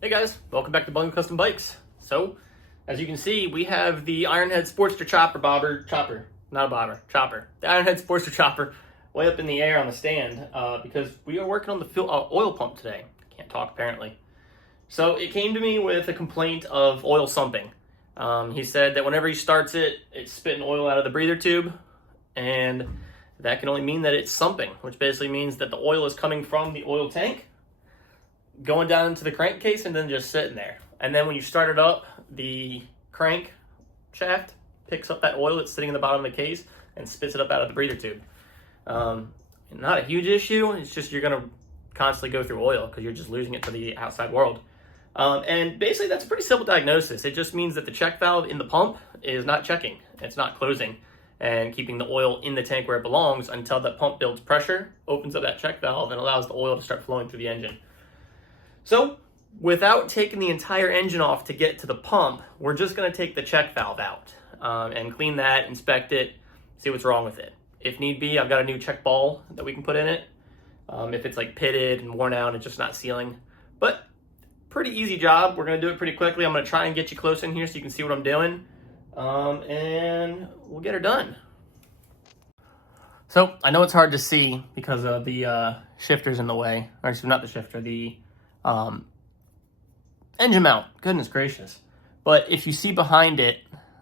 Hey guys, welcome back to Bung Custom Bikes. So, as you can see, we have the Ironhead Sportster Chopper. The Ironhead Sportster Chopper way up in the air on the stand because we are working on the oil pump today. Can't talk apparently. So it came to me with a complaint of oil sumping. He said that whenever he starts it, it's spitting oil out of the breather tube, and that can only mean that it's sumping, which basically means that the oil is coming from the oil tank, going down into the crankcase, and then just sitting there. And then when you start it up, the crank shaft picks up that oil that's sitting in the bottom of the case and spits it up out of the breather tube. Not a huge issue. It's just you're going to constantly go through oil because you're just losing it to the outside world. And basically that's a pretty simple diagnosis. It just means that the check valve in the pump is not checking. It's not closing and keeping the oil in the tank where it belongs until the pump builds pressure, opens up that check valve, and allows the oil to start flowing through the engine. So, without taking the entire engine off to get to the pump, we're just going to take the check valve out and clean that, inspect it, see what's wrong with it. If need be, I've got a new check ball that we can put in it. If it's like pitted and worn out and just not sealing. But, pretty easy job. We're going to do it pretty quickly. I'm going to try and get you close in here so you can see what I'm doing. And we'll get her done. So, I know it's hard to see because of the shifters in the way. Or actually, not the shifter, the engine mount. Goodness gracious. But if you see behind it,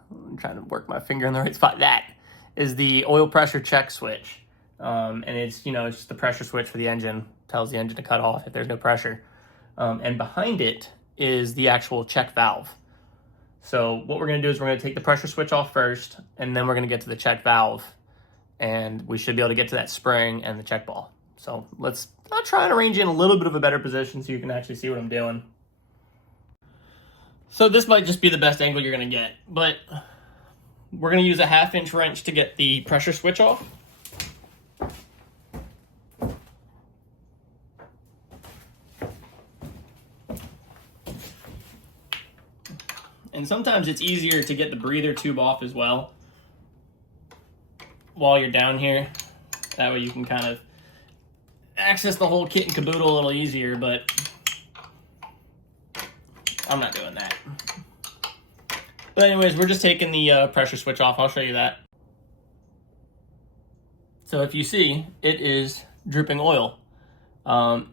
I'm trying to work my finger in the right spot, that is the oil pressure check switch. And it's, it's just the pressure switch for the engine. Tells the engine to cut off if there's no pressure. And behind it is the actual check valve. So what we're going to do is we're going to take the pressure switch off first, and then we're going to get to the check valve. And we should be able to get to that spring and the check ball. So I'll try and arrange you in a little bit of a better position so you can actually see what I'm doing. So this might just be the best angle you're going to get, but we're going to use a 1/2-inch wrench to get the pressure switch off. And sometimes it's easier to get the breather tube off as well while you're down here. That way you can kind of access the whole kit and caboodle a little easier, but I'm not doing that. But anyways, we're just taking the pressure switch off. I'll show you that. So if you see, it is dripping oil.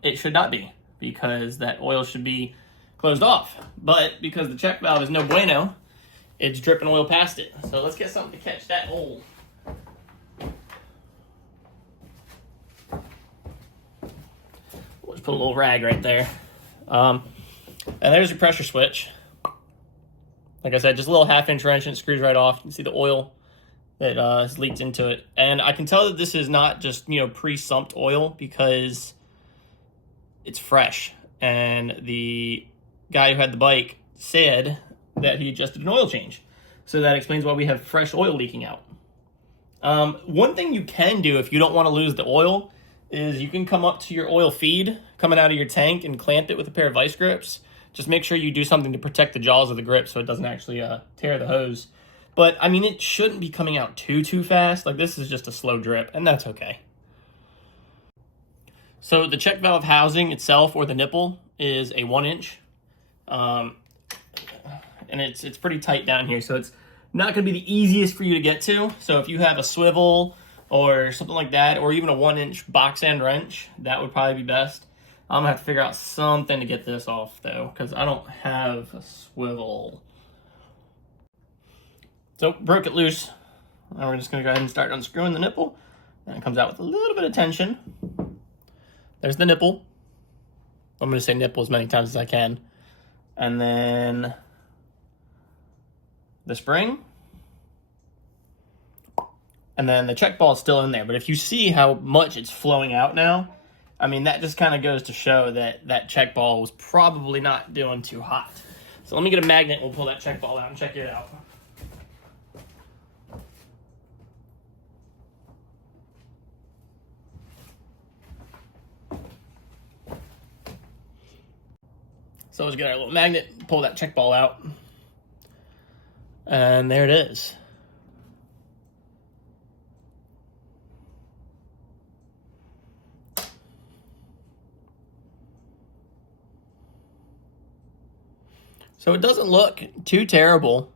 It should not be, because that oil should be closed off. But because the check valve is no bueno, it's dripping oil past it. So let's get something to catch that hole. We'll just put a little rag right there. And there's your pressure switch. Like I said, just a little 1/2-inch wrench and it screws right off. You can see the oil that has leaked into it. And I can tell that this is not just, pre-sumped oil because it's fresh. And the guy who had the bike said that he just did an oil change. So that explains why we have fresh oil leaking out. One thing you can do if you don't want to lose the oil is you can come up to your oil feed coming out of your tank and clamp it with a pair of vice grips. Just make sure you do something to protect the jaws of the grip so it doesn't actually tear the hose. But, it shouldn't be coming out too fast. Like, this is just a slow drip, and that's okay. So the check valve housing itself, or the nipple, is a 1-inch. And it's pretty tight down here, so it's not going to be the easiest for you to get to. So if you have a swivel or something like that, or even a 1-inch box end wrench, that would probably be best. I'm going to have to figure out something to get this off, though, because I don't have a swivel. So, broke it loose. Now we're just going to go ahead and start unscrewing the nipple. And it comes out with a little bit of tension. There's the nipple. I'm going to say nipple as many times as I can. And then the spring. And then the check ball is still in there. But if you see how much it's flowing out now, that just kind of goes to show that that check ball was probably not doing too hot. So let me get a magnet. We'll pull that check ball out and check it out. So let's get our little magnet, pull that check ball out. And there it is. So it doesn't look too terrible.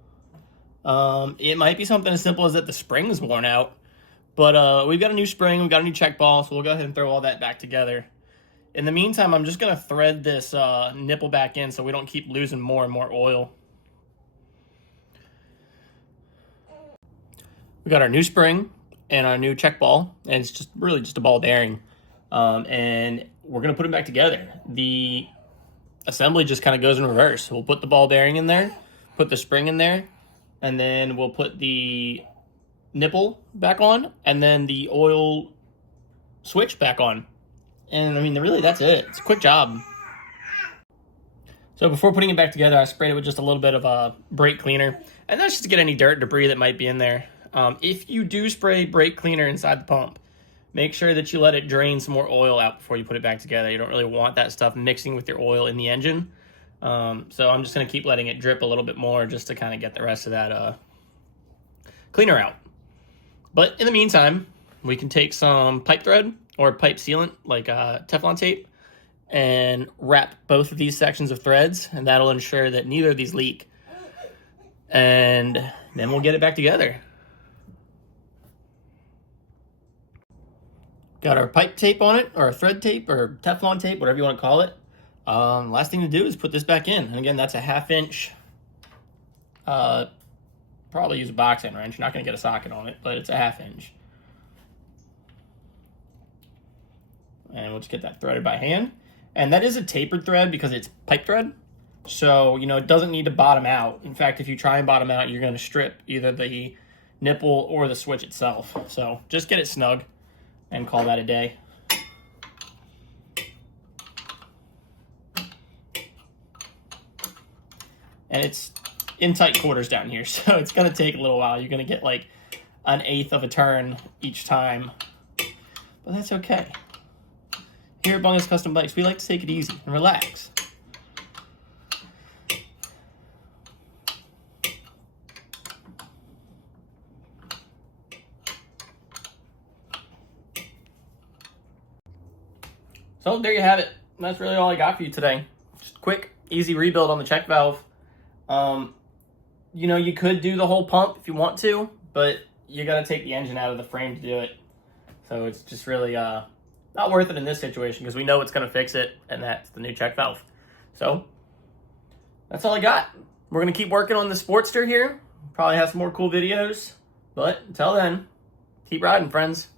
It might be something as simple as that the spring is worn out. But we've got a new spring, we've got a new check ball, so we'll go ahead and throw all that back together. In the meantime, I'm just going to thread this nipple back in so we don't keep losing more and more oil. We got our new spring and our new check ball, and it's just really just a ball bearing. And we're going to put them back together. The assembly just kind of goes in reverse. We'll put the ball bearing in there, put the spring in there, and then we'll put the nipple back on, and then the oil switch back on. And I mean, really, that's it. It's a quick job. So before putting it back together, I sprayed it with just a little bit of a brake cleaner, and that's just to get any dirt, debris that might be in there. If you do spray brake cleaner inside the pump, make sure that you let it drain some more oil out before you put it back together. You don't really want that stuff mixing with your oil in the engine. So I'm just going to keep letting it drip a little bit more just to kind of get the rest of that cleaner out. But in the meantime, we can take some pipe thread or pipe sealant like Teflon tape and wrap both of these sections of threads, and that'll ensure that neither of these leak. And then we'll get it back together. Got our pipe tape on it, or thread tape, or Teflon tape, whatever you want to call it. Last thing to do is put this back in. And again, that's a 1/2 inch. Probably use a box end wrench. You're not going to get a socket on it, but it's a 1/2 inch. And we'll just get that threaded by hand. And that is a tapered thread because it's pipe thread. So, you know, it doesn't need to bottom out. In fact, if you try and bottom out, you're going to strip either the nipple or the switch itself. So just get it snug and call that a day. And it's in tight quarters down here, so it's going to take a little while. You're going to get like 1/8 of a turn each time, but that's okay. Here at Bungus Custom Bikes, we like to take it easy and relax. So there you have it. That's really all I got for you today. Just quick, easy rebuild on the check valve. You know, you could do the whole pump if you want to, but you got to take the engine out of the frame to do it. So it's just really not worth it in this situation because we know it's going to fix it, and that's the new check valve. So that's all I got. We're going to keep working on the Sportster here. Probably have some more cool videos, but until then, keep riding, friends.